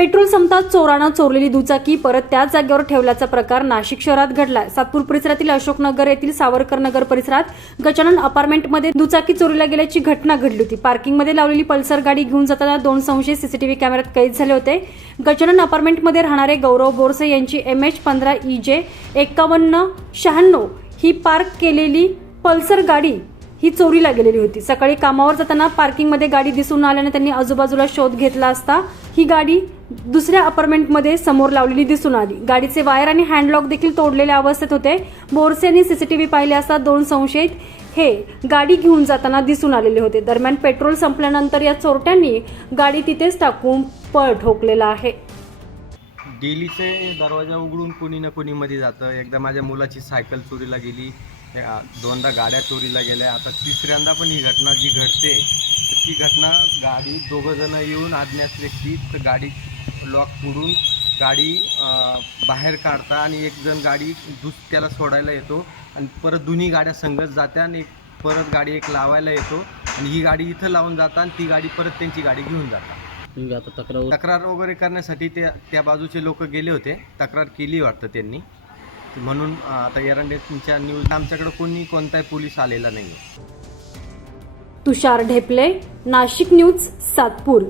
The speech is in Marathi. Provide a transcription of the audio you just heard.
पेट्रोल संपतात चोरानं चोरलेली दुचाकी परत त्याच जागेवर ठेवल्याचा प्रकार नाशिक शहरात घडलाय. सातपूर परिसरातील अशोकनगर येथील सावरकर नगर परिसरात गजानन अपार्टमेंटमध्ये दुचाकी चोरीला गेल्याची घटना घडली होती. पार्किंगमध्ये लावलेली पल्सर गाडी घेऊन जाताना दोन संशयित सीसीटीव्ही कॅमेऱ्यात कैद झाले होते. गजानन अपार्टमेंटमध्ये राहणारे गौरव बोरसे यांची एम एच पंधरा ई जे एक्कावन्न शहाण्णव ही पार्क केलेली पल्सर गाडी ही चोरीला गेलेली होती. सकाळी कामावर जाताना पार्किंगमध्ये गाडी दिसून आल्याने त्यांनी आजूबाजूला शोध घेतला असता ही गाडी दुसऱ्या अपार्टमेंटमध्ये समोर लावलेली दिसून आली. गाडीचे वायर आणि हँडलॉक देखील तोडलेल्या अवस्थेत होते. बोरसे यांनी सीसीटीव्ही पाहिले असता दोन संशयित हे गाडी घेऊन जाताना दिसून आलेले होते. दरम्यान पेट्रोल संपल्यानंतर या चोरट्यांनी गाडी तिथेच टाकून पळ ठोकलेला आहे. डेलीचे दरवाजा उघडून कोणी ना कोणी मध्ये जातं. एकदा माझ्या मुलाची सायकल चोरीला गेली. दोनदा गाड्या चोरीला गेल्या. आता तिसऱ्यांदा पण ही घटना जी घडते ती घटना गाडी दोघं जण येऊन आज्ञात व्यक्ती तर गाडी लॉक फोडून गाडी बाहेर काढता आणि एक जण गाडी दुस त्याला सोडायला येतो आणि परत दोन्ही गाड्या संगत जात्या आणि परत गाडी एक लावायला येतो आणि ही गाडी इथं लावून जाता आणि ती गाडी परत त्यांची गाडी घेऊन जातात तुम्ही आता तक्रार तक्रार वगैरे करण्यासाठी त्या त्या बाजूचे लोक गेले होते. तक्रार केली वाटतं त्यांनी. म्हणून आता एरंडेच्या न्यूज आमच्याकडे कोणी कोणताही पोलीस आलेला नाही तुषार ढेपले नाशिक न्यूज सातपूर.